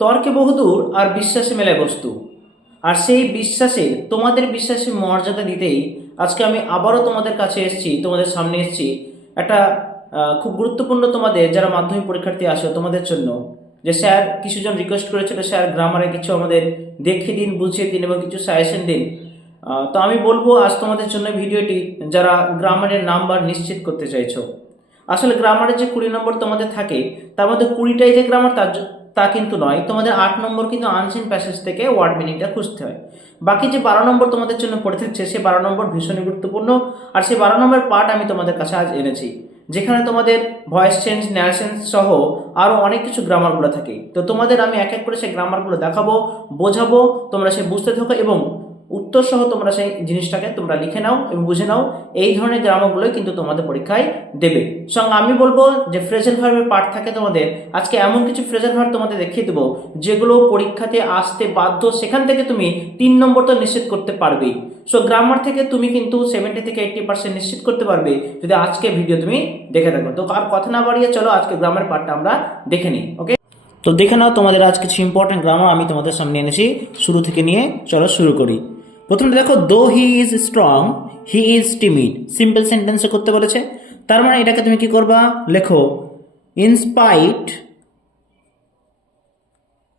তর্কে বহুদূর আর বিশ্বাসে মেলায় বস্তু। আর সেই বিশ্বাসে তোমাদের বিশ্বাসে মর্যাদা দিতেই আজকে আমি আবারও তোমাদের কাছে এসেছি, তোমাদের সামনে এসেছি একটা খুব গুরুত্বপূর্ণ তোমাদের যারা মাধ্যমিক পরীক্ষার্থী আসো তোমাদের জন্য। যে স্যার কিছুজন রিকোয়েস্ট করেছিল স্যার গ্রামারে কিছু আমাদের দেখিয়ে দিন, বুঝিয়ে দিন এবং কিছু সাজেশন দিন। তো আমি বলবো আজ তোমাদের জন্য ভিডিওটি যারা গ্রামারের নাম্বার নিশ্চিত করতে চাইছো। আসলে গ্রামারের যে 20 নম্বর তোমাদের থাকে তার মধ্যে 20টাই যে গ্রামার তা কিন্তু নয়, তোমাদের 8 নম্বর কিন্তু আনসিন প্যাসেজ থেকে ওয়ার্ড মিনিংটা খুঁজতে হয়। বাকি যে 12 নম্বর তোমাদের জন্য পড়ে থাকছে সে 12 নম্বর ভীষণই গুরুত্বপূর্ণ। আর সেই 12 নম্বর পার্ট আমি তোমাদের কাছে আজ এনেছি, যেখানে তোমাদের ভয়েস চেঞ্জ, ন্যারেশন সহ আরও অনেক কিছু গ্রামারগুলো থাকে। তো তোমাদের আমি এক এক করে সেই গ্রামারগুলো দেখাবো, বোঝাবো, তোমরা সে বুঝতে থাকো এবং উত্তর সহ তোমরা সেই জিনিসটাকে তোমরা লিখে নাও এবং বুঝে নাও। এই ধরনের গ্রামারগুলোই কিন্তু তোমাদের পরীক্ষায় দেবে। সঙ্গে আমি বলবো যে ফ্রেজাল ভার্বের পার্ট থাকে তোমাদের, আজকে এমন কিছু ফ্রেজাল ভার্ব তোমাদের দেখিয়ে দেবো যেগুলো পরীক্ষাতে আসতে বাধ্য, সেখান থেকে তুমি 3 নম্বর তো নিশ্চিত করতে পারবেই। সো গ্রামার থেকে তুমি কিন্তু 70 থেকে 80% নিশ্চিত করতে পারবে যদি আজকে ভিডিও তুমি দেখে থাকো। তো আর কথা না বাড়িয়ে চলো আজকে গ্রামার পার্টটা আমরা দেখে নিই। ওকে, তো দেখে নাও তোমাদের আজ কিছু ইম্পর্টেন্ট গ্রামার আমি তোমাদের সামনে এনেছি, শুরু থেকে নিয়ে চলো শুরু করি। প্রথমে দেখো, দো he is strong he is timid, simple সেন্টেন্সে করতে বলেছে। তার মানে এটাকে তুমি কি করবা, লেখো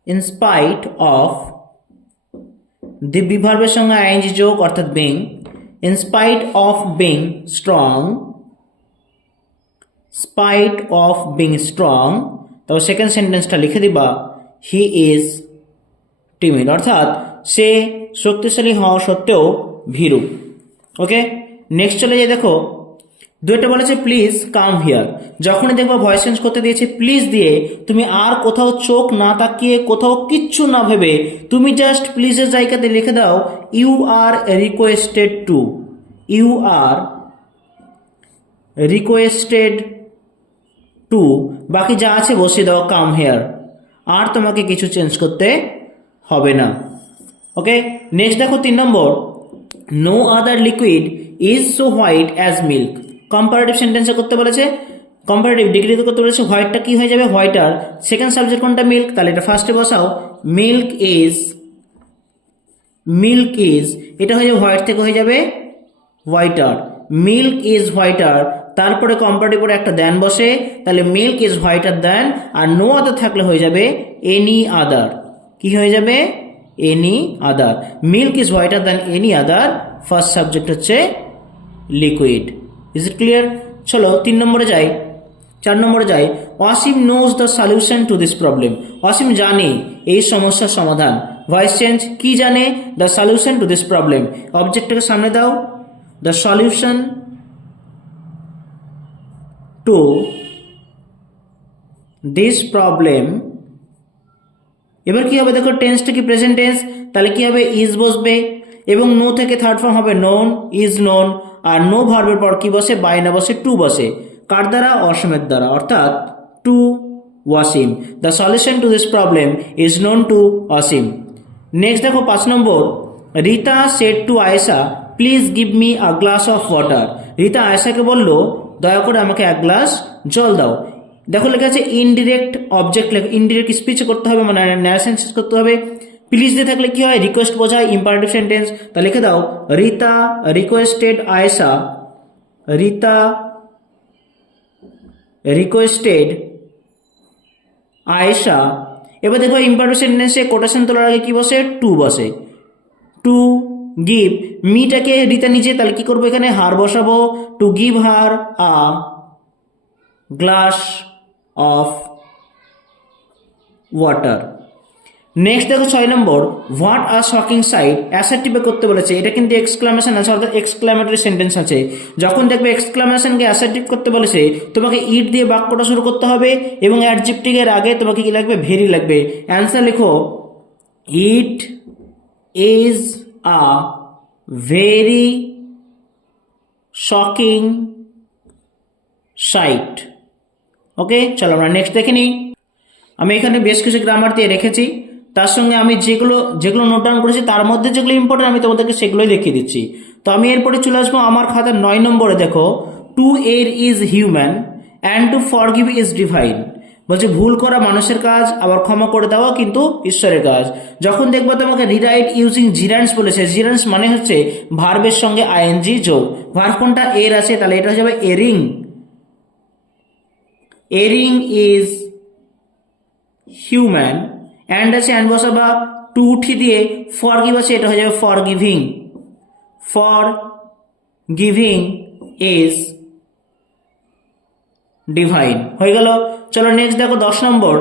ইনস্পাইট অফ দি বিভার্বের সঙ্গে আইএনজি যোগ অর্থাৎ being, in spite of being strong, spite of being strong. তারপর সেকেন্ড সেন্টেন্সটা লিখে দিবা হি ইজ টিমিড, অর্থাৎ সে শক্তিশালী হওয়া সত্ত্বেও ভীরু। ওকে, নেক্সট চলে যাই। দেখো দুইটা বলেছে প্লিজ কাম হিয়ার, যখনই দেখবা ভয়েস চেঞ্জ করতে দিয়েছে প্লিজ দিয়ে তুমি আর কোথাও চোখ না তাকিয়ে কোথাও কিচ্ছু না ভেবে তুমি জাস্ট প্লিজের জায়গাতে লিখে দাও you are requested to, you are requested to, বাকি যা আছে বসিয়ে দাও কাম হেয়ার, আর তোমাকে কিছু চেঞ্জ করতে হবে না। ওকে, নেক্সট দেখো 3 number, no other liquid is so white as milk, comparative সেন্টেন্সে করতে বলেছে, কম্পারেটিভ ডিগ্রিতে করতে বলেছে। হোয়াইটটা কি হয়ে যাবে, হোয়াইটার, সেকেন্ড সাবজেক্ট কোনটা মিল্ক, তাহলে এটা ফার্স্টে বসাও মিল্ক ইজ, এটা হয়ে যাবে হোয়াইট থেকে হয়ে যাবে হোয়াইটার, মিল্ক ইজ হোয়াইটার। তারপরে কম্পারেটিভ করে একটা দেন বসে, তাহলে মিল্ক ইজ হোয়াইটার দেন, আর নো আদার থাকলে হয়ে যাবে এনি আদার, কি হয়ে যাবে any other, milk is whiter than any other, first subject হচ্ছে লিকুইড। Is it clear? চলো 3 নম্বরে যাই, 4 নম্বরে যাই। Wasim knows the solution to this problem, Wasim জানে এই সমস্যার সমাধান। ভয়েস চেঞ্জ, কি জানে, the solution to this problem, অবজেক্টটাকে সামনে দাও, the solution to this problem. এবার কি হবে দেখো, টেন্সটা কি প্রেজেন্ট টেন্স, তাহলে কি হবে ইজ বসবে এবং নো থেকে থার্ড ফর্ম হবে নোন, ইজ নোন, আর নো ভার্বের পর কি বসে, বাই না বসে টু বসে, কার দ্বারা, অসমের দ্বারা, অর্থাৎ to Wasim. The solution to this problem is known to Wasim. Next দেখো 5 number, Rita said to Ayesha please give me a glass of water, Rita আয়েশাকে বলল দয়া করে আমাকে 1 গ্লাস জল দাও। দেখো লেখা আছে ইনডিরেক্ট অবজেক্ট, ইনডিরেক্ট স্পিচে করতে হবে, মানে ন্যারেশন করতে হবে। প্লিজ দিয়ে থাকলে কি হয়, রিকোয়েস্ট বোঝায়, ইম্পারেটিভ সেন্টেন্স, তা লিখে দাও রিতা রিকোয়েস্টেড আয়েশা, রিতা রিকোয়েস্টেড আয়েশা। এবার দেখো ইম্পারেটিভ সেন্টেন্সে কোটেশন তোলার আগে কি বসে, টু বসে, টু গিভ মিটাকে রিতা নিজে, তাহলে কি করবো এখানে হার বসাবো, to give her a glass of water. Next দেখো 6 নম্বর, হোয়াট আর শকিং সাইট, অ্যাসার্টিভে করতে বলেছে, এটা কিন্তু এক্সক্লামেশন আছে, অর্থাৎ এক্সক্লামেটরি সেন্টেন্স আছে। যখন দেখবে এক্সক্লামেশনকে অ্যাসার্টিভ করতে বলেছে তোমাকে ইট দিয়ে বাক্যটা শুরু করতে হবে এবং অ্যাডজেক্টিভের আগে তোমাকে কি লাগবে, ভেরি লাগবে। অ্যান্সার লেখো it is a very shocking sight. Okay, চলো আমরা নেক্সট দেখে নিই। আমি এখানে বেশ কিছু গ্রামার দিয়ে রেখেছি, তার সঙ্গে আমি যেগুলো নোট ডাউন করেছি তার মধ্যে যেগুলো ইম্পর্টেন্ট আমি তোমাদেরকে সেগুলোই দেখিয়ে দিচ্ছি। তো আমি এরপরে চলে আসবো আমার খাতার 9 নম্বরে। দেখো টু এর is human and two forgive is divine, বলছে ভুল করা মানুষের কাজ, আবার ক্ষমা করে দেওয়া কিন্তু ঈশ্বরের কাজ। যখন দেখবো তোমাকে রিরাইট ইউজিং জিরান্স বলেছে, জিরান্স মানে হচ্ছে ভার্বের সঙ্গে আইএনজি যোগ। ভার্ব কোনটা? এর আছে, তাহলে এটা হয়ে যাবে এরিং। এরিং ইজ হিউম্যান। অ্যান্ড আছে, অ্যান্ড বসাবা টু উঠি দিয়ে। ফরগিভ আছে, এটা হয়ে যাবে ফরগিভিং। Forgiving is divine. হয়ে গেল। চলো নেক্সট দেখো 10 number.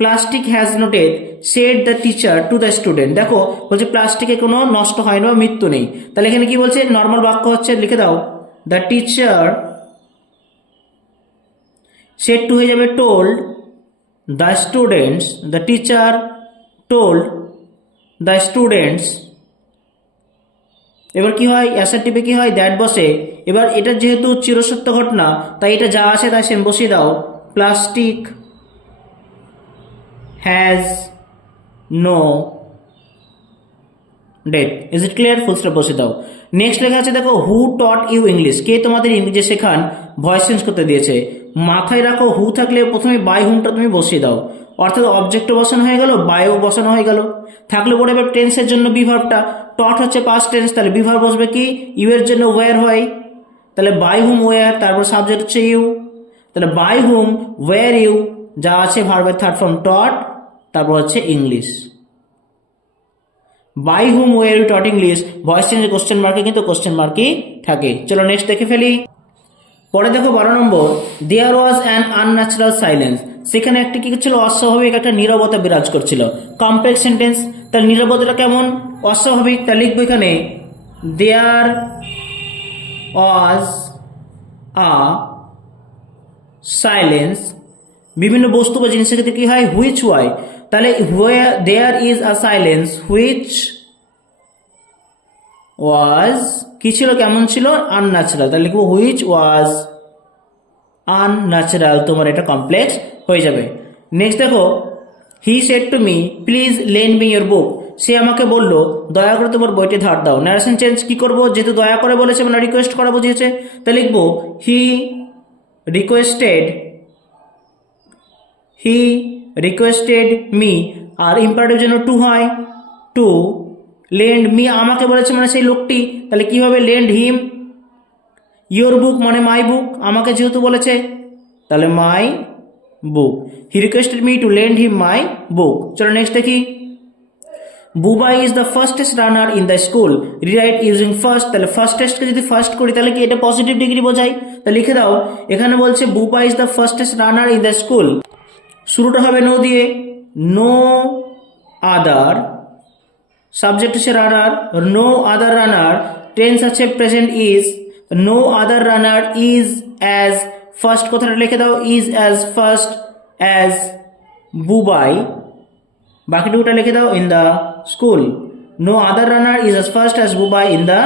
Plastic has noted said the teacher to the student. দেখো বলছে প্লাস্টিকে কোনো নষ্ট হয় না বা মৃত্যু নেই, তাহলে এখানে কি বলছে? নর্মাল বাক্য হচ্ছে, লিখে দাও দ্য টিচার সেড টু হয়ে যাবে told the students. The teacher told the students. এবার কি হয়? অ্যাসার্টিভে কি হয়? দ্যাট বসে। এবার এটা যেহেতু চিরসত্য ঘটনা, তাই এটা যা আসে তাই সেম বসিয়ে দাও। Plastic has no date. Is it clear? Full stop বসে দাও। নেক্সট লেখা আছে দেখো, হু টট ইউ ইংলিশ। কে তোমাদের ইংরেজি শেখান? ভয়েস চেঞ্জ করতে দিয়েছে। মাথায় রাখো, হু থাকলে প্রথমে বাই হুমটা তুমি বসিয়ে দাও, অর্থাৎ অবজেক্টও বসানো হয়ে গেল, বায়ও বসানো হয়ে গেল। থাকলে পরে এবার টেন্সের জন্য বিভার্বটা, টট হচ্ছে পাস্ট টেন্স, তাহলে বিভার্ব বসবে কি? ইউ এর জন্য ওয়্যার হয়, তাহলে বাই হুম ওয়্যার, তারপর সাবজেক্ট হচ্ছে ইউ, তাহলে বাই হুম ওয়্যার ইউ, যা আছে ভার্বের থার্ড ফর্ম টট, তারপর হচ্ছে English. By whom were you taught English, voice change question মার্কে কিন্তু কোশ্চেন মার্কই থাকে। চলো নেক্সট দেখে ফেলি। পরে দেখো 12 নম্বর, দেয়ার ওয়াজ অ্যান আনন্যাচারাল সাইলেন্স। সেখানে একটি কি ছিল? অস্বাভাবিক একটা নীরবতা বিরাজ করছিল। কমপ্লেক্স সেন্টেন্স, তার নীরবতাটা কেমন? অস্বাভাবিক। তা লিখবো এখানে দেয়ার ওয়াজ আ সাইলেন্স। বিভিন্ন বস্তু বা জিনিসের ক্ষেত্রে কি হয়? Which why. তাহলে there is a silence which was, কি ছিল? কেমন ছিল? আনন্যাচারাল। তাহলে লিখবো হুইচ ওয়াজ আনন্যাচারাল। তোমার এটা কমপ্লেক্স হয়ে যাবে। নেক্সট দেখো, he said to me please lend me your book. সে আমাকে বলল দয়া করে তোমার বইটি ধার দাও। ন্যারেশন চেঞ্জ কি করবো? যেহেতু দয়া করে বলেছে মানে রিকোয়েস্ট করা বুঝিয়েছে, তাহলে লিখবো হি রিকোয়েস্টেড মি। আর ইম্পারেটিভ জন্য টু হয়, টু লেন্ড মি। আমাকে বলেছে মানে সেই লোকটি, তাহলে কি হবে? Lend him. ইয়োর বুক মানে মাই বুক, আমাকে যেহেতু বলেছে, তাহলে my book. He requested me to lend him my book. চলো নেক্সট দেখি। Bubai is the fastest runner in the school. Rewrite using fast. তাহলে ফার্স্টেস্টকে যদি ফার্স্ট করি তাহলে কি এটা পজিটিভ ডিগ্রি বোঝায়? তাহলে লিখে দাও, এখানে বলছে Bubai is the fastest runner in the school. শুরুটা হবে নো দিয়ে, নো আদার, সাবজেক্ট হচ্ছে runner, no other runner, tense আছে present is, no other runner is as fast, কথাটা লিখে দাও is as fast as Bubai, বাকিটুকুটা লিখে দাও in the school. No other runner is as fast as Bubai in the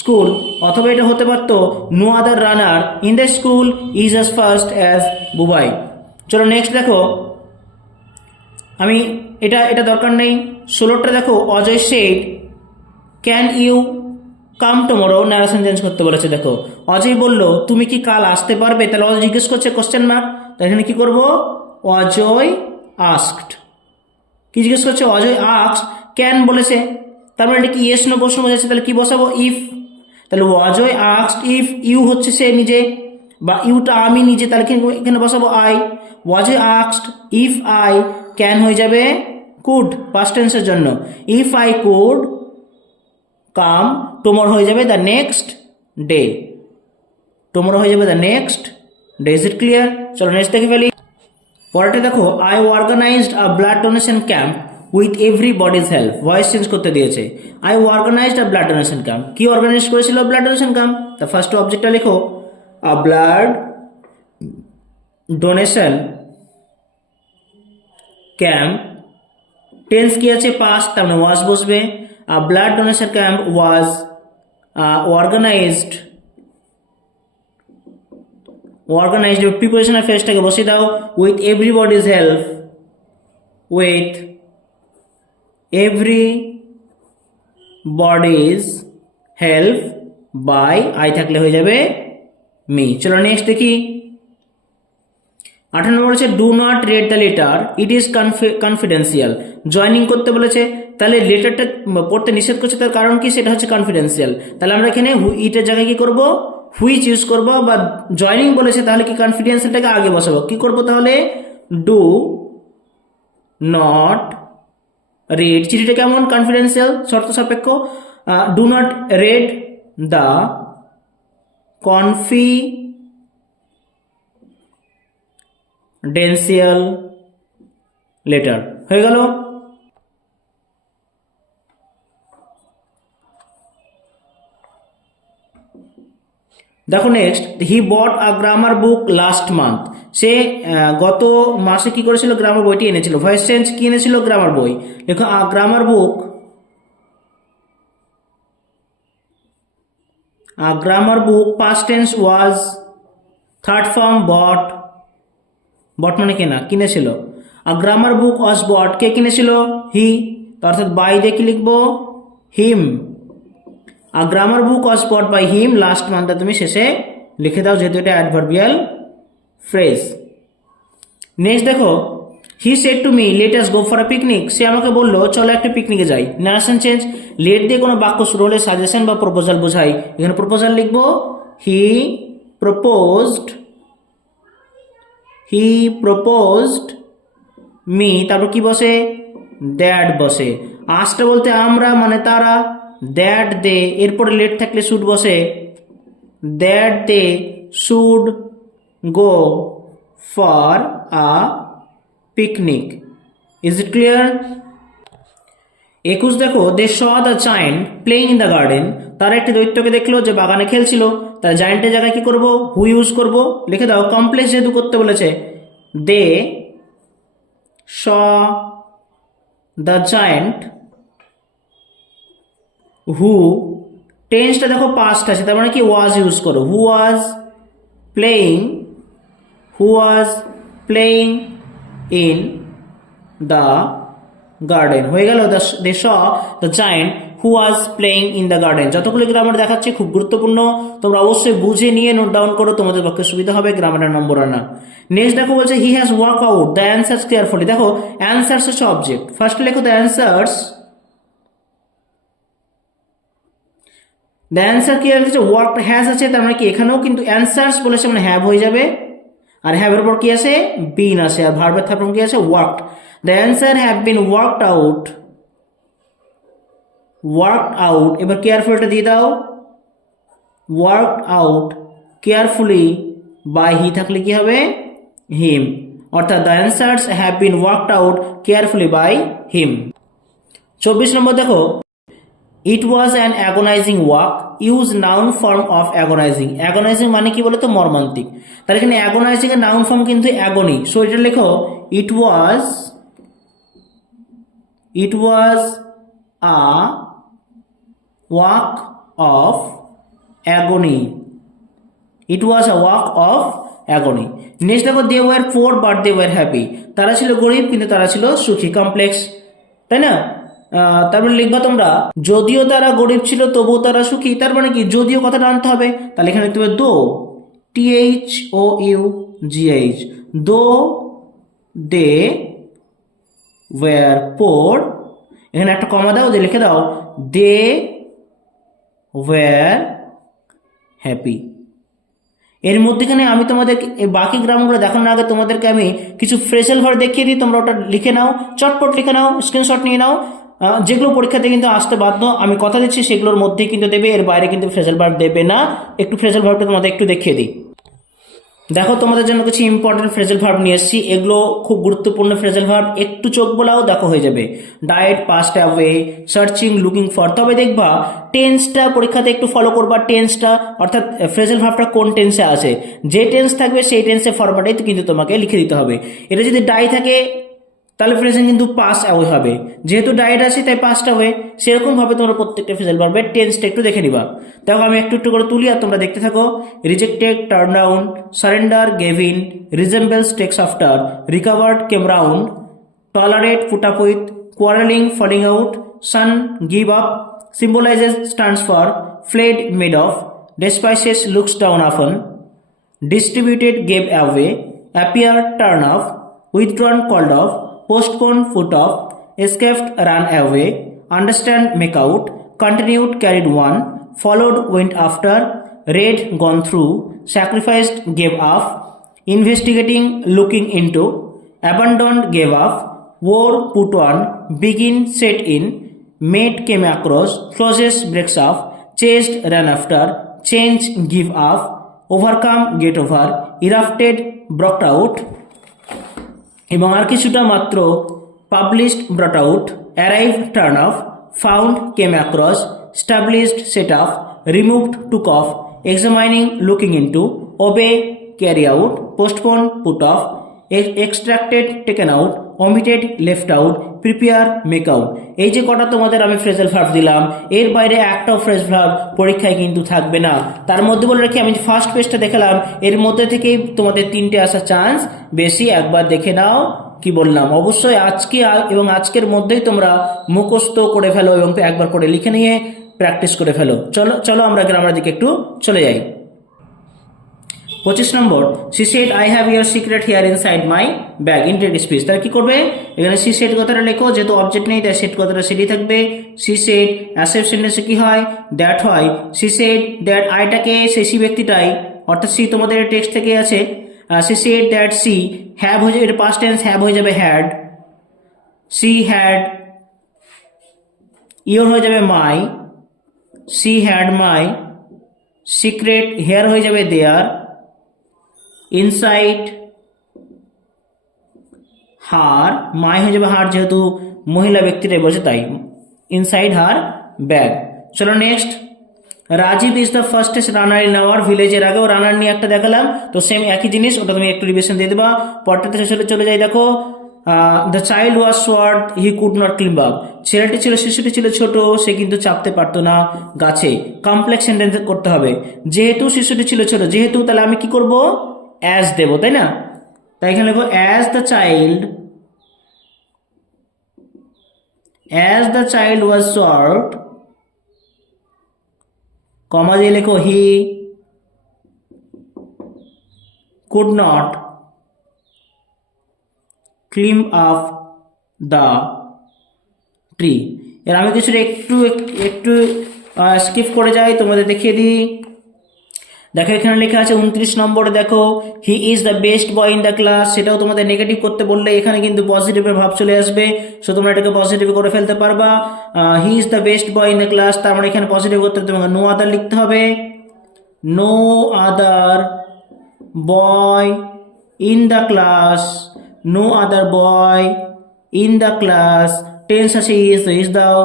school. অথবা এটা হতে পারতো no other runner in the school is as fast as Bubai. চলো নেক্সট দেখো, আমি এটা দরকার নেই। 16টা দেখো, Ajay said can you come tomorrow. Narration change করতে বলেছে। দেখো অজয় বলল তুমি কি কাল আসতে পারবে। তাহলে অজয় জিজ্ঞেস করছে কোশ্চেন মার্ক, তাই এখানে কি করবো? অজয় আস্কড। কি জিজ্ঞেস করছে? অজয় আস্কড। ক্যান বলেছে, তার মানে এটা কি ইয়েস নো প্রশ্ন বোঝাচ্ছে, তাহলে কি বসাবো? ইফ। তাহলে অজয় আস্কড ইফ, ইউ হচ্ছে সে নিজে, বা ইউটা আমি নিজে, তাহলে এখানে বসাবো I. Ajay asked if I can হয়ে যাবে কুড, পাস্ট টেন্সের জন্য। If I could come, tomorrow হয়ে যাবে দ্য নেক্সট ডে। টুমরো হয়ে যাবে the next day. Is it clear? চলো নেক্সট দেখে ফেলি। পরেরটা দেখো, I organised a blood donation camp with everybody's help. Voice change করতে দিয়েছে। I organised a blood donation camp. কি অর্গানাইজ করেছিল ব্লাড ডোনেশন ক্যাম্প? তা ফার্স্ট অবজেক্টটা লেখো, আ ব্লাড ডোনেশন ক্যাম্প। টেন্স কি আছে? পাস্ট, তার মানে ওয়াজ বসবে। A blood donation camp was organised. প্রিপারেশনের ফেজটাকে বসিয়ে দাও with everybody's help, with everybody's help by, I থাকলে হয়ে যাবে মি। চলো নেক্সট দেখি। 18 নম্বর হচ্ছে do not red the letter, it is confidential. Joining করতে বলেছে, তাহলে লেটারটা পড়তে নিষেধ করছে, তার কারণ কি, সেটা হচ্ছে কনফিডেন্সিয়াল। তাহলে আমরা এখানে ইটের জায়গায় কি করব, হুইচ ইউজ করব, বা জয়নিং বলেছে তাহলে কি কনফিডেন্সিয়ালটাকে আগে বসাবো। কি করব তাহলে, ডু নট রেড, চিঠিটা কেমন, কনফিডেন্সিয়াল, শর্ত সাপেক্ষ। Do not red the confidential letter, হয়ে গেল। দেখো নেক্সট, হি বট আ গ্রামার বুক লাস্ট মান্থ, সে গত মাসে কি করেছিল, গ্রামার বইটি এনেছিল। ভয়েস চেঞ্জ, কি এনেছিল, গ্রামার বই। দেখো grammar book, grammar book past tense was, third form bought, bought মানে কেনা, কিনেছিল। আর গ্রামার বুক ওয়াজ বট, কে কিনেছিল, হি, অর্থাৎ বাই দিয়ে কি লিখবো, হিম। আর grammar book was bought by him last মান্থে তুমি শেষে লিখে দাও, যেহেতু এটা অ্যাডভার্বিয়াল ফ্রেজ। নেক্সট দেখো, he said to me let us go for a picnic, সে আমাকে বললো চলো একটা পিকনিকে যাই। নারেশন চেঞ্জ, লেট দিয়ে কোনো বাক্য শুরু হলে সাজেশন বা প্রপোজাল বোঝাই, এখানে প্রপোজাল লিখবো, he proposed, he proposed me, তারপর কি বসে, দ্যাট বসে। আজটা বলতে আমরা মানে তারা, দ্যাট দে, এরপরে লেট থাকলে শুড বসে, that they should go for a picnic. Is it clear? 21 দেখো, they saw the giant playing in the garden, তারা একটি দৈত্যকে দেখলো যে বাগানে খেলছিল। তাহলে জায়ান্টের জায়গায় কি করব, হু ইউজ করব, লিখে দাও, কমপ্লেক্স যেহেতু করতে বলেছে, দে শ দ্য জায়ান্ট, হু, টেন্সটা দেখো পাস্ট আছে, তার মানে কি ওয়াজ ইউজ করো, who was playing, who was playing in the garden, হয়ে গেল। They saw the giant who was playing in the garden. যতগুলো গ্রামার দেখাচ্ছে খুব গুরুত্বপূর্ণ, তোমরা অবশ্যই বুঝে নিয়ে নোট ডাউন করো, তোমাদের পক্ষে সুবিধা হবে গ্রামারের নম্বর আনা। নেক্সট দেখো বলছে, he has work out the answers carefully. দেখো অ্যান্সার্স হচ্ছে অবজেক্ট, ফার্স্ট লেখো দ্য অ্যান্সার্স, দ্য অ্যান্সার কি আছে, ওয়ার্ক হ্যাজ আছে, তার মানে কি এখানেও কিন্তু অ্যান্সার্স বলেছে মানে হ্যাভ হয়ে যাবে, আর হ্যাভের পর কি আছে, বিন আছে, আর ভার্বের থার্ড ফর্ম কি আছে, worked. The answer have been worked out, worked out, এবার কেয়ারফুলটা দিয়ে দাও, worked out carefully by he থাকলে কি হবে, হিম, অর্থাৎ the answers have been worked out carefully by him. 24 number দেখো, it was an agonising walk, use noun form of agonising. Agonising মানে কি বলতো, মর্মান্তিক। তাহলে এখানে অ্যাগোনাইজিং এর নাউন ফর্ম কিন্তু অ্যাগনি, সো এটা লেখো, it was a walk of agony, it was a walk of agony. Next দেখো, they were poor but they were happy, তারা ছিল গরিব কিন্তু তারা ছিল সুখী, কমপ্লেক্স, তাই না। তারপরে লিখবা তোমরা, যদিও তারা গরিব ছিল তবুও তারা সুখী, তার মানে কি যদিও কথাটা আনতে হবে, তাহলে এখানে লিখতে হবে দো, THOUGH, দো দে ওয়ার পোর, এখানে একটা কমা দাও, যে লিখে দাও দে ওয়ার হ্যাপি। এর মধ্যেখানে আমি তোমাদের বাকি গ্রামগুলো দেখানোর আগে তোমাদেরকে আমি কিছু ফ্রেজাল ভার্ব দেখিয়ে দিই, তোমরা ওটা লিখে নাও, চটপট লিখে নাও, স্ক্রিনশট নিয়ে নাও, যেগুলো পরীক্ষাতে কিন্তু আসতে বাধ্য, আমি কথা দিচ্ছি সেগুলোর মধ্যেই কিন্তু দেবে, এর বাইরে কিন্তু ফ্রেজাল ভার্ব দেবে না। একটু ফ্রেজাল ভার্বটা তোমাদের একটু দেখিয়ে দিই। দেখো তোমাদের জন্য কিছু ইম্পর্টেন্ট ফ্রেজাল ভার্ব নিয়ে এসেছি, এগুলো খুব গুরুত্বপূর্ণ ফ্রেজাল ভার্ব, একটু চোখ বোলাও দেখো হয়ে যাবে। Diet, passed away, searching, looking for. তবে দেখবা টেন্সটা পরীক্ষাতে একটু ফলো করবা, টেন্সটা অর্থাৎ ফ্রেজাল ভার্বটা কোন টেন্সে আছে, যে টেন্স থাকবে সেই টেন্সের ফরম্যাটেই কিন্তু তোমাকে লিখে দিতে হবে। এটা যদি ডাই থাকে তাহলে প্রেজেন্ট কিন্তু পাস অ্যাওয়ে হবে, যেহেতু ডায়েট আছে তাই পাস্ট অ্যাওয়ে, সেরকম ভাবে তোমরা প্রত্যেকটা ফ্রেজাল ভার্বের টেন্সটা একটু দেখে নিবা। দেখো আমি একটু একটু করে তুলি আর তোমরা দেখতে থাকো। Rejected, turn down, surrender, gave in, resembles, takes after, recovered, came round, tolerate, put up with, quarrelling, falling out, shun, give up, symbolizes, stands for, fled, made of, despises, looks down often, distributed, gave away, appear turn off, withdrawn called off, postpone put off, escaped run away, understand make out, continued carried on, followed went after, read gone through, sacrificed gave up, investigating looking into, abandoned gave up, wore put on, begin set in, mate came across, closes breaks off, chased ran after, change give up, overcome get over, erupted brought out, এবং আর কিছুটা মাত্র published brought out, arrive turn off, found came across, established set off, removed took off, examining looking into, obey carry out, postpone put off, extracted taken out, omitted left out, prepare make out। এই যে কটা তোমাদের আমি phrasal verb দিলাম, এর বাইরে একটাও phrase verb পরীক্ষায় কিন্তু থাকবে না। তার মধ্যে বলে রাখি, আমি ফার্স্ট পেজটা দেখালাম, এর মধ্যে থেকেই তোমাদের 3টে আসার চান্স বেশি। একবার দেখে নাও কি বললাম। অবশ্যই আজকে এবং আজকের মধ্যেই তোমরা মুখস্থ করে ফেলো এবং একবার করে লিখে নিয়ে প্র্যাকটিস করে ফেলো। চলো চলো আমরা গ্রামারের দিকে একটু চলে যাই। 25 নম্বর, she said I have your secret here inside my bag, interact speech. তাহলে কি করবে, এখানে she said কথাটা লেখো, যেহেতু অবজেক্ট নেই তাই said কথাটা সেটাই থাকবে। she said অ্যাসেপ্ট সেন্টেন্সে কি হয়, দ্যাট হয়। she said দ্যাট আইটাকে সেই ব্যক্তিটাই, অর্থাৎ সি তোমাদের টেক্সট থেকে আছে। she said that she have হয়ে যাবে, এটা পাস্ট টেন্স, have হয়ে যাবে had, she had, your হয়ে যাবে my, she had my, secret here হয়ে যাবে their, ইনসাইড হার, মাই হয়ে যাবে হার, যেহেতু মহিলা ব্যক্তিটাই বলছে তাই, ইনসাইড হার ব্যাগ। চলো next, Rajiv is the fastest runner in our village. এর আগেও রানার নিয়ে একটা দেখালাম, তো সেম একই জিনিস, ওটা তুমি একটু রিভিশন দিয়ে দেবা। পরটাতে চলে যাই, দেখো the child was short he could not climb up. ছেলেটি ছিল, শিশুটি ছিল ছোট, সে কিন্তু চাপতে পারতো না গাছে। কমপ্লেক্স সেন্টেন্স করতে হবে, যেহেতু শিশুটি ছিল ছোট, যেহেতু, তাহলে আমি কি করব, অ্যাজ দেব, তাই না? তাই এখানে লিখবো as the child was short, comma দিয়ে লেখো he could not climb up the tree. এর আমি কিছুটা একটু স্কিপ করে যাই, তোমাদের দেখিয়ে দিই। দেখো এখানে লেখা আছে 29 নম্বরে, দেখো he is the best boy in the class. সেটাও তোমাদের নেগেটিভ করতে বললে এখানে কিন্তু পজিটিভের ভাব চলে আসবে, সো তোমরা এটাকে পজিটিভ করে ফেলতে পারবা। He is the best boy in the class, তার মানে এখানে পজিটিভ করতে তোমাকে নো আদার লিখতে হবে, no other boy in the class, no other boy in the class. Tense আছে ইজ দাও,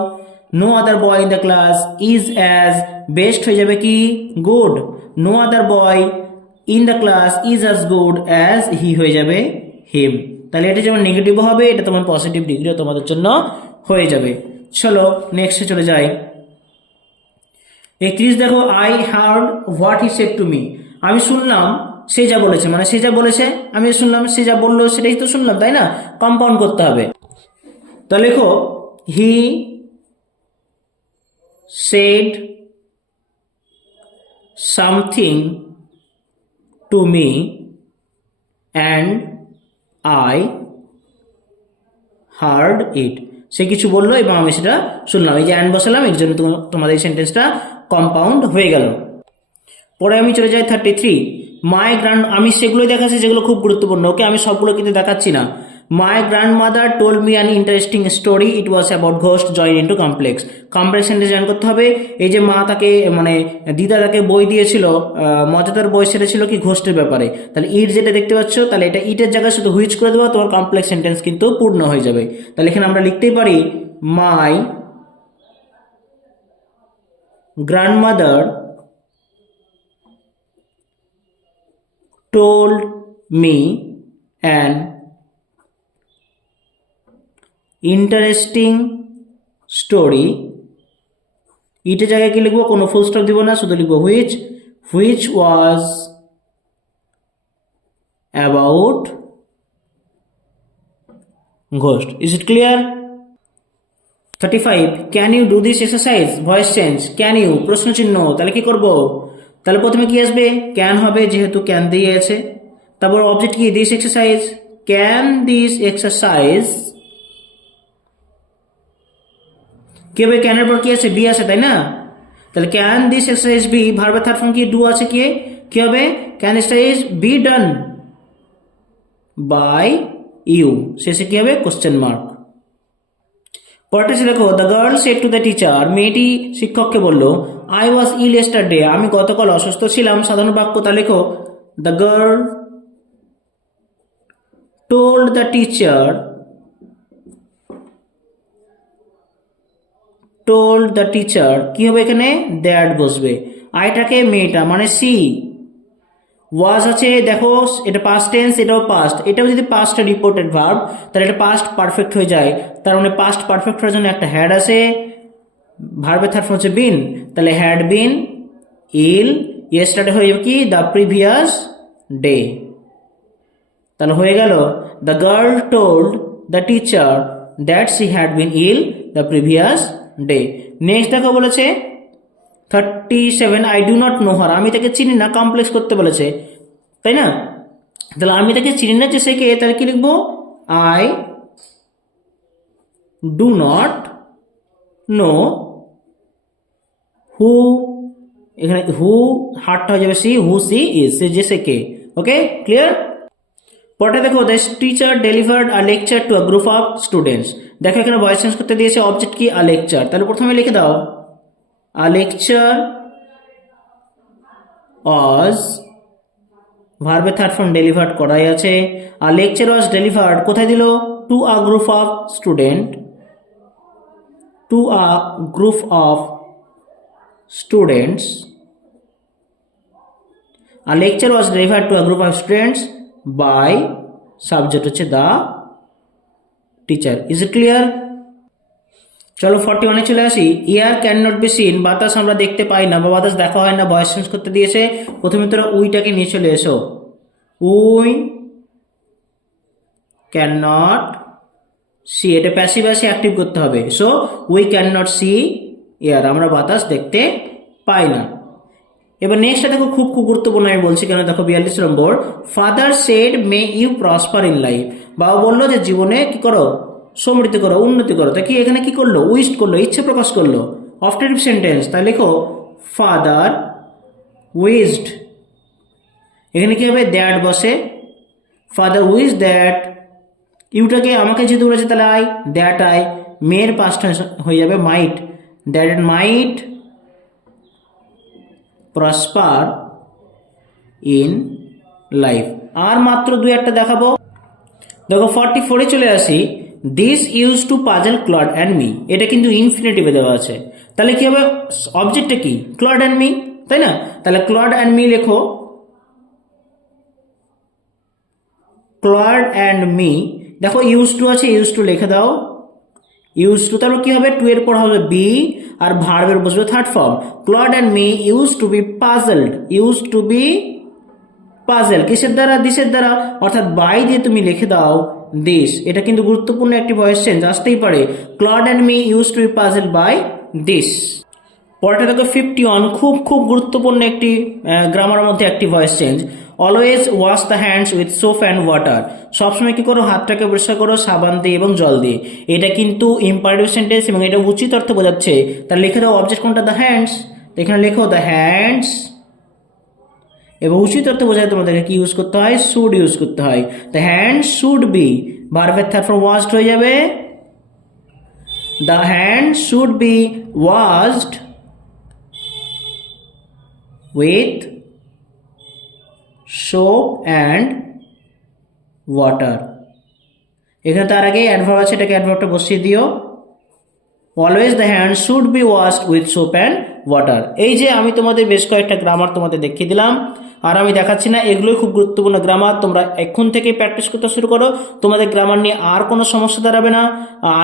no other boy in the class is as, best হয়ে যাবে কি good, no other boy in the class is as good as he হয়ে যাবে হিম। তাহলে এটা যেমন নেগেটিভ হবে, এটা তোমার পজিটিভ ডিগ্রিও তোমাদের জন্য হয়ে যাবে। চলো নেক্সটে চলে যাই। 31 দেখো, I hard what he said to me. আমি শুনলাম সে যা বলেছে, মানে সে যা বলেছে আমি শুনলাম, সে যা বললো সেটাই তো শুনলাম, তাই না? কম্পাউন্ড করতে হবে। তো লেখো হি said something to me and I heard it। সে কিছু বললো এবং আমি সেটা শুনলাম, এই যে অ্যান্ড বসালাম, এর জন্য তোমাদের এই সেন্টেন্সটা কম্পাউন্ড হয়ে গেল। পরে আমি চলে যাই 33, মাই গ্র্যান্ড, আমি সেগুলোই দেখাচ্ছি যেগুলো খুব গুরুত্বপূর্ণ, ওকে? আমি সবগুলো কিন্তু দেখাচ্ছি না। My grandmother told me an interesting story, it was about ghost join into complex. Complex sentence join করতে হবে। এই যে মা তাকে, মানে দিদা তাকে বই দিয়েছিল, মজাদার বই, সেটা ছিল কি ঘোস্টের ব্যাপারে। তাহলে ইট যেটা দেখতে পাচ্ছ, তাহলে এটা ইটের জায়গায় শুধু হুইচ করে দেওয়া, তোমার কমপ্লেক্স সেন্টেন্স কিন্তু পূর্ণ হয়ে যাবে। তাহলে এখানে আমরা লিখতেই পারি my grandmother told me an interesting story। ইটের জায়গায় কি লিখবো, কোনো ফুল স্টপ দিব না, শুধু লিখবো which was about ghost। Is it clear? 35, can you do this exercise? Voice change, can you প্রশ্ন চিহ্ন, তাহলে কি করব? তাহলে প্রথমে কি আসবে, ক্যান হবে, যেহেতু ক্যান দিয়ে আছে। তারপর অবজেক্ট কি, this exercise, can this exercise, কি হবে, ক্যানের পর কি আছে, বি আছে, তাই না? তাহলে ক্যান দিস এক্সারসাইজ বি, ভার্বের থার্ড ফর্ম কি, ডু আছে, কি হবে, can exercise be done by you, শেষে কি হবে, কোশ্চেন মার্ক। পরেরটা দেখো, the girl said to the teacher, মেয়েটি শিক্ষককে বলল, আই ওয়াজ ইল ইয়েস্টারডে, আমি গতকাল অসুস্থ ছিলাম। সাধারণ বাক্য, তা লেখো, the girl told the teacher, told the teacher, কি হবে এখানে, দ্যাট বসবে, আইটাকে মেয়েটা মানে সি, ওয়াজ আছে, দেখো এটা পাস্ট টেন্স, এটাও পাস্ট, এটাও যদি পাস্ট রিপোর্টেড ভার্ব তাহলে এটা পাস্ট পারফেক্ট হয়ে যায়, তার মানে পাস্ট পারফেক্ট হওয়ার জন্য একটা হ্যাড আছে, ভার্বের থার্ড ফর্ম হচ্ছে বিন, তাহলে হ্যাড বিন ইল ইয়েস্টারডে হয়ে যাবে কি, দ্য প্রিভিয়াস ডে, তাহলে হয়ে গেল, the girl told the teacher that she had been ill the previous day. Next দেখো বলেছে 37, I do not know her, আমি তাকে চিনি না, কমপ্লেক্স করতে বলেছে, তাই না? তাহলে আমি তাকে চিনি না যে সে কে, তাহলে কি লিখবো, I do not know who, এখানে হু হারটা হয়ে যাবে সি, হু সি ইজ, সে যে সে কে। ওকে, ক্লিয়ার? পরে দেখো, the teacher delivered a lecture to a group of students, দেখো এখানে ভয়েস চেঞ্জ করতে দিয়েছে, অবজেক্ট কি, আ লেকচার, তাহলে প্রথমে লিখে দাও, আ লেকচার ওয়াজ, ভার্বের থার্ড ফর্ম ডেলিভার্ড করাই আছে, আর লেকচার ওয়াজ ডেলিভার্ড কোথায় দিল, to a group of student, to a group of students, আর lecture was delivered to a group of students by, subject হচ্ছে the teacher. Is it clear? চলো 41 চলে আসি, air can not be seen, বাতাস আমরা দেখতে পাই না বা বাতাস দেখা হয় না, ভয়েস চেঞ্জ করতে দিয়েছে, প্রথমে তোরা উইটাকে নিয়ে চলে এসো, উই ক্যান নট সি, এটা প্যাসিভ আছে, অ্যাক্টিভ করতে হবে, সো উই ক্যান নট সি এয়ার, আমরা বাতাস দেখতে পাই না। এবার নেক্সটটা দেখো, খুব খুব গুরুত্বপূর্ণ আমি বলছি কেন, দেখো 42 number, father said may you prosper in life, বাবা বললো যে জীবনে কি করো, সমৃদ্ধি করো, উন্নতি করো, তা কি এখানে কি করলো, উইশ করলো, ইচ্ছে প্রকাশ করলো, অফটারিভ সেন্টেন্স, তাই লেখো ফাদার উইজড, এখানে কি হবে, দ্যাট বসে, ফাদার উইজ দ্যাট, ইউটাকে আমাকে যেহেতু বলেছে তাহলে আই, দ্যাট আই, মেয়ের পাস্ট হয়ে যাবে might, that might prosper in life. আর মাত্র দুই একটা দেখাবো, দেখো 44 চলে আসি, this used to puzzle Claude and me, এটা কিন্তু ইনফিনিটিভে দেওয়া আছে, তাহলে কি হবে, অবজেক্টটা কি, ক্লড অ্যান্ড মি, তাই না? তাহলে ক্লড অ্যান্ড মি লেখো, ক্লড অ্যান্ড মি, দেখো ইউজ টু আছে, ইউজ টু লিখে দাও, ইউজ টু, তারপর কি হবে, টু এর পর হবে বি, আর ভার্বের বসবে third form, Claude and me use to be puzzled, use to be puzzle, কিসের দ্বারা, দিসের দ্বারা, অর্থাৎ বাই দিয়ে তুমি লিখে দাও দিস, এটা কিন্তু গুরুত্বপূর্ণ একটি ভয়েস চেঞ্জ আসতেই পারে, Claude and me use to be puzzle by this. পরেরটা দেখো 51, খুব খুব গুরুত্বপূর্ণ একটি গ্রামারের মধ্যে একটি voice change, always wash the hands with soap and water, সবসময় কি করো, হাতটাকে পরিষ্কার করো সাবান দিয়ে এবং জল দিয়ে, এটা কিন্তু ইম্পারেটিভ সেন্টেন্স এবং এটা উচিত অর্থ বোঝাচ্ছে, তাহলে লিখে দাও অবজেক্ট কোনটা, দ্য হ্যান্ডস, এখানে লেখো দ্য হ্যান্ডস, এবং উচিত অর্থে বোঝায় তোমাদেরকে কি ইউজ করতে হয়, শুড ইউজ করতে হয়, দ্য হ্যান্ড শুড বি, ভার্বের থার্ড ফর্ম ওয়াশড হয়ে যাবে, the hand should be washed with soap and water, এখানে তার আগে অ্যাডভার্ব আছে, এটাকে অ্যাডভার্বটা বসিয়ে দিও, always the hand should be washed with soap and water. এই যে আমি তোমাদের বেশ কয়েকটা গ্রামার তোমাদের দেখিয়ে দিলাম, আর আমি দেখাচ্ছি না, এগুলোই খুব গুরুত্বপূর্ণ গ্রামার, তোমরা এখন থেকে প্র্যাকটিস করতে শুরু করো, তোমাদের গ্রামার নিয়ে আর কোনো সমস্যা দাঁড়াবে না,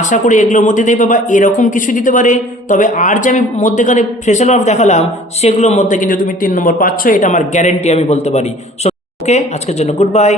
আশা করি এগুলোর মধ্যে দিয়ে পাবা, এরকম কিছু দিতে পারে, তবে আর যে আমি মধ্যেখানে ফ্রেজাল ভার্ব দেখালাম সেগুলোর মধ্যে কিন্তু তুমি 3 নম্বর পাচ্ছ, এটা আমার গ্যারেন্টি আমি বলতে পারি। সো ওকে, আজকের জন্য গুড বাই।